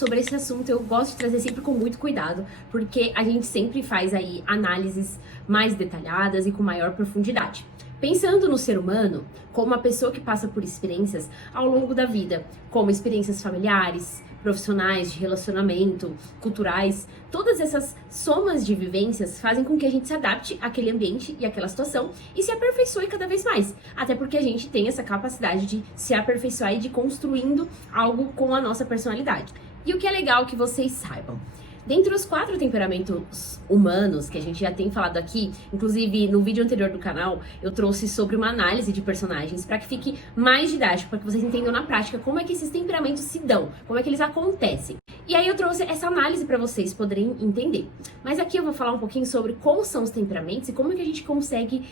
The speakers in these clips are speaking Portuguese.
Sobre esse assunto eu gosto de trazer sempre com muito cuidado, porque a gente sempre faz aí análises mais detalhadas e com maior profundidade. Pensando no ser humano como uma pessoa que passa por experiências ao longo da vida, como experiências familiares, profissionais, de relacionamento, culturais, todas essas somas de vivências fazem com que a gente se adapte àquele ambiente e àquela situação e se aperfeiçoe cada vez mais. Até porque a gente tem essa capacidade de se aperfeiçoar e de ir construindo algo com a nossa personalidade. E o que é legal que vocês saibam, dentre os 4 temperamentos humanos que a gente já tem falado aqui, inclusive no vídeo anterior do canal, eu trouxe sobre uma análise de personagens para que fique mais didático, para que vocês entendam na prática como é que esses temperamentos se dão, como é que eles acontecem. E aí eu trouxe essa análise para vocês poderem entender. Mas aqui eu vou falar um pouquinho sobre como são os temperamentos e como é que a gente consegue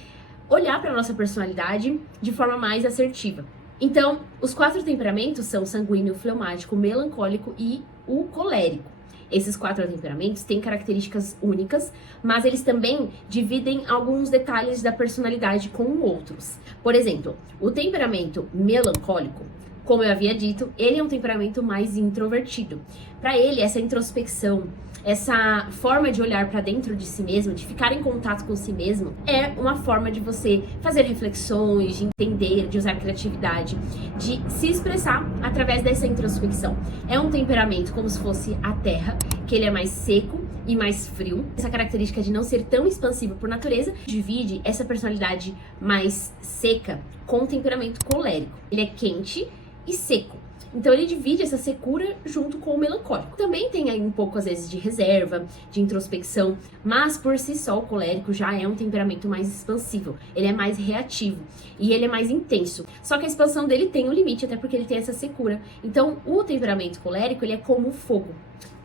olhar para a nossa personalidade de forma mais assertiva. Então, os 4 temperamentos são sanguíneo, fleumático, melancólico e o colérico. Esses 4 temperamentos têm características únicas, mas eles também dividem alguns detalhes da personalidade com outros. Por exemplo, o temperamento melancólico, como eu havia dito, ele é um temperamento mais introvertido. Para ele, essa introspecção, essa forma de olhar para dentro de si mesmo, de ficar em contato com si mesmo, é uma forma de você fazer reflexões, de entender, de usar criatividade, de se expressar através dessa introspecção. É um temperamento como se fosse a terra, que ele é mais seco e mais frio. Essa característica de não ser tão expansivo por natureza divide essa personalidade mais seca com o temperamento colérico. Ele é quente e seco. Então ele divide essa secura junto com o melancólico. Também tem aí um pouco, às vezes, de reserva, de introspecção, mas por si só o colérico já é um temperamento mais expansivo. Ele é mais reativo e ele é mais intenso. Só que a expansão dele tem um limite, até porque ele tem essa secura. Então o temperamento colérico, ele é como o fogo.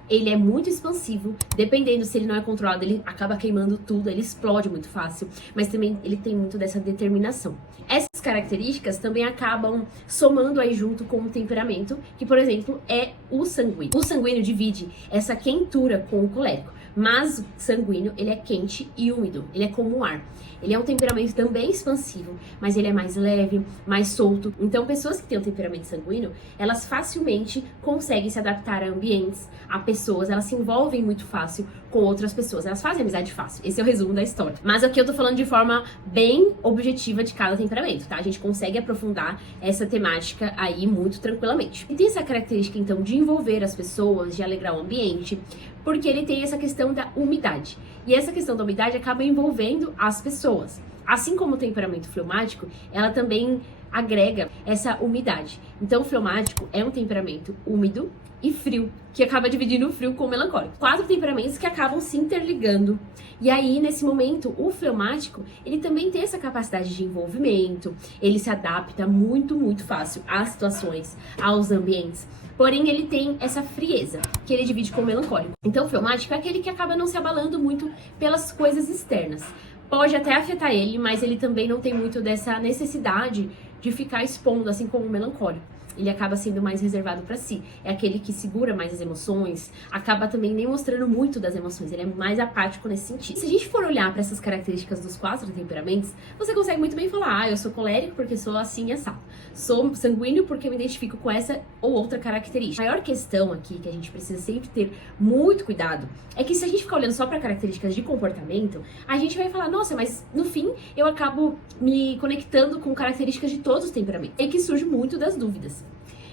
Ele é muito expansivo, dependendo se ele não é controlado, ele acaba queimando tudo, ele explode muito fácil, mas também ele tem muito dessa determinação. Essas características também acabam somando aí junto com o temperamento, que, por exemplo, é o sanguíneo. O sanguíneo divide essa quentura com o colérico, mas o sanguíneo, ele é quente e úmido, ele é como o ar. Ele é um temperamento também expansivo, mas ele é mais leve, mais solto. Então, pessoas que têm um temperamento sanguíneo, elas facilmente conseguem se adaptar a ambientes, a pessoas, elas se envolvem muito fácil com outras pessoas, elas fazem amizade fácil. Esse é o resumo da história. Mas aqui eu tô falando de forma bem objetiva de cada temperamento, tá? A gente consegue aprofundar essa temática aí muito tranquilamente. E tem essa característica, então, de envolver as pessoas, de alegrar o ambiente, porque ele tem essa questão da umidade. E essa questão da umidade acaba envolvendo as pessoas. Assim como o temperamento fleumático, ela também agrega essa umidade. Então, o fleumático é um temperamento úmido e frio, que acaba dividindo o frio com o melancólico. 4 temperamentos que acabam se interligando. E aí, nesse momento, o fleumático, ele também tem essa capacidade de envolvimento, ele se adapta muito, muito fácil às situações, aos ambientes. Porém, ele tem essa frieza, que ele divide com o melancólico. Então, o fleumático é aquele que acaba não se abalando muito pelas coisas externas. Pode até afetar ele, mas ele também não tem muito dessa necessidade de ficar expondo, assim como o melancólico. Ele acaba sendo mais reservado para si. É aquele que segura mais as emoções, acaba também nem mostrando muito das emoções, ele é mais apático nesse sentido. Se a gente for olhar para essas características dos 4 temperamentos, você consegue muito bem falar, eu sou colérico porque sou assim e assado. Sou sanguíneo porque eu me identifico com essa ou outra característica. A maior questão aqui, que a gente precisa sempre ter muito cuidado, é que se a gente ficar olhando só para características de comportamento, a gente vai falar, nossa, mas no fim eu acabo me conectando com características de todos os temperamentos. É que surge muito das dúvidas.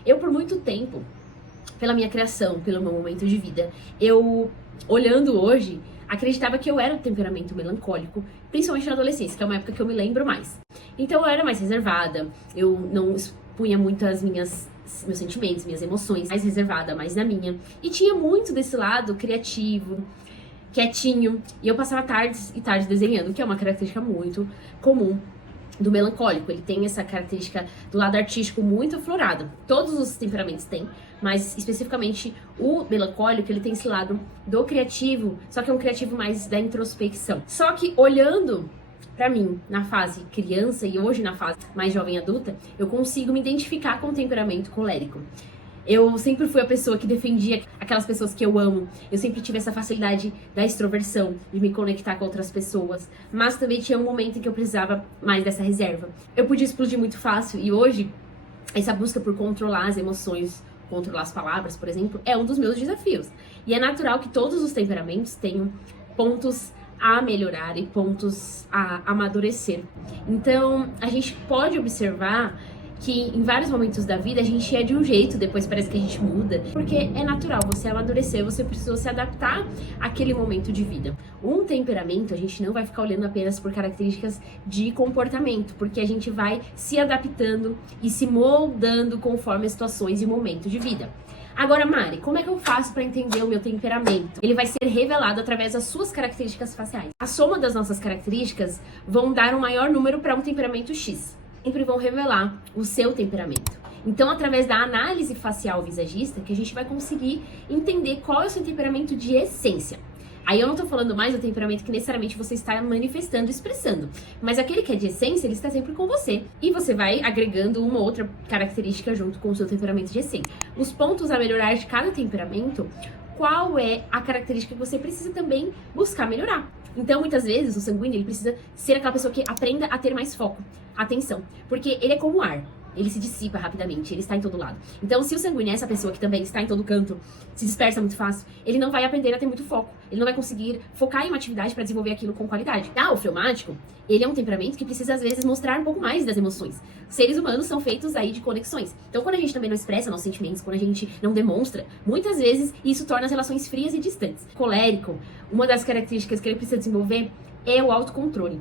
Eu, por muito tempo, pela minha criação, pelo meu momento de vida, eu, olhando hoje, acreditava que eu era o temperamento melancólico, principalmente na adolescência, que é uma época que eu me lembro mais. Então, eu era mais reservada, eu não expunha muito meus sentimentos, minhas emoções, mais reservada, mais na minha. E tinha muito desse lado criativo, quietinho, e eu passava tardes e tardes desenhando, que é uma característica muito comum do melancólico. Ele tem essa característica do lado artístico muito aflorado. Todos os temperamentos têm, mas especificamente o melancólico, ele tem esse lado do criativo, só que é um criativo mais da introspecção. Só que olhando pra mim na fase criança e hoje na fase mais jovem adulta, eu consigo me identificar com o temperamento colérico. Eu sempre fui a pessoa que defendia aquelas pessoas que eu amo. Eu sempre tive essa facilidade da extroversão, de me conectar com outras pessoas. Mas também tinha um momento em que eu precisava mais dessa reserva. Eu podia explodir muito fácil e hoje, essa busca por controlar as emoções, controlar as palavras, por exemplo, é um dos meus desafios. E é natural que todos os temperamentos tenham pontos a melhorar e pontos a amadurecer. Então, a gente pode observar que em vários momentos da vida a gente é de um jeito, depois parece que a gente muda, porque é natural, você amadurecer, você precisou se adaptar àquele momento de vida. Um temperamento, a gente não vai ficar olhando apenas por características de comportamento, porque a gente vai se adaptando e se moldando conforme as situações e o momento de vida. Agora, Mari, como é que eu faço para entender o meu temperamento? Ele vai ser revelado através das suas características faciais. A soma das nossas características vão dar um maior número para um temperamento X. Sempre vão revelar o seu temperamento. Então, através da análise facial visagista, que a gente vai conseguir entender qual é o seu temperamento de essência. Aí eu não tô falando mais do temperamento que necessariamente você está manifestando, expressando. Mas aquele que é de essência, ele está sempre com você. E você vai agregando uma outra característica junto com o seu temperamento de essência. Os pontos a melhorar de cada temperamento, qual é a característica que você precisa também buscar melhorar. Então, muitas vezes, o sanguíneo, ele precisa ser aquela pessoa que aprenda a ter mais foco, atenção. Porque ele é como o ar. Ele se dissipa rapidamente, ele está em todo lado. Então, se o sanguíneo é essa pessoa que também está em todo canto, se dispersa muito fácil, ele não vai aprender a ter muito foco. Ele não vai conseguir focar em uma atividade para desenvolver aquilo com qualidade. Já o fleumático, ele é um temperamento que precisa, às vezes, mostrar um pouco mais das emoções. Seres humanos são feitos aí de conexões. Então, quando a gente também não expressa nossos sentimentos, quando a gente não demonstra, muitas vezes isso torna as relações frias e distantes. Colérico, uma das características que ele precisa desenvolver é o autocontrole.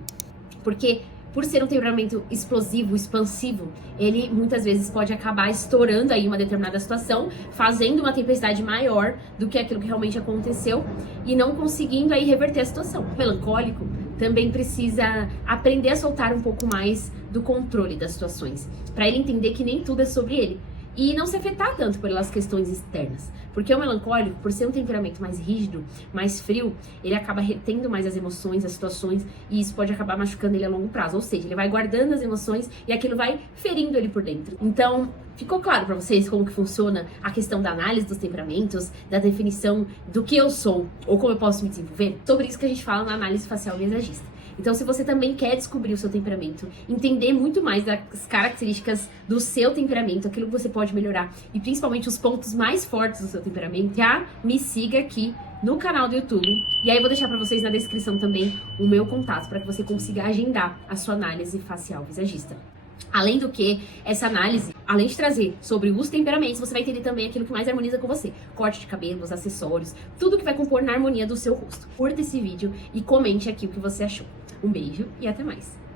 Porque por ser um temperamento explosivo, expansivo, ele muitas vezes pode acabar estourando aí uma determinada situação, fazendo uma tempestade maior do que aquilo que realmente aconteceu e não conseguindo aí reverter a situação. O melancólico também precisa aprender a soltar um pouco mais do controle das situações, para ele entender que nem tudo é sobre ele. E não se afetar tanto pelas questões externas. Porque o melancólico, por ser um temperamento mais rígido, mais frio, ele acaba retendo mais as emoções, as situações, e isso pode acabar machucando ele a longo prazo. Ou seja, ele vai guardando as emoções e aquilo vai ferindo ele por dentro. Então, ficou claro pra vocês como que funciona a questão da análise dos temperamentos, da definição do que eu sou, ou como eu posso me desenvolver? Sobre isso que a gente fala na análise facial visagista. Então, se você também quer descobrir o seu temperamento, entender muito mais das características do seu temperamento, aquilo que você pode melhorar e principalmente os pontos mais fortes do seu temperamento, já me siga aqui no canal do YouTube. E aí eu vou deixar pra vocês na descrição também o meu contato para que você consiga agendar a sua análise facial visagista. Além do que, essa análise, além de trazer sobre os temperamentos, você vai entender também aquilo que mais harmoniza com você. Corte de cabelos, acessórios, tudo que vai compor na harmonia do seu rosto. Curta esse vídeo e comente aqui o que você achou. Um beijo e até mais!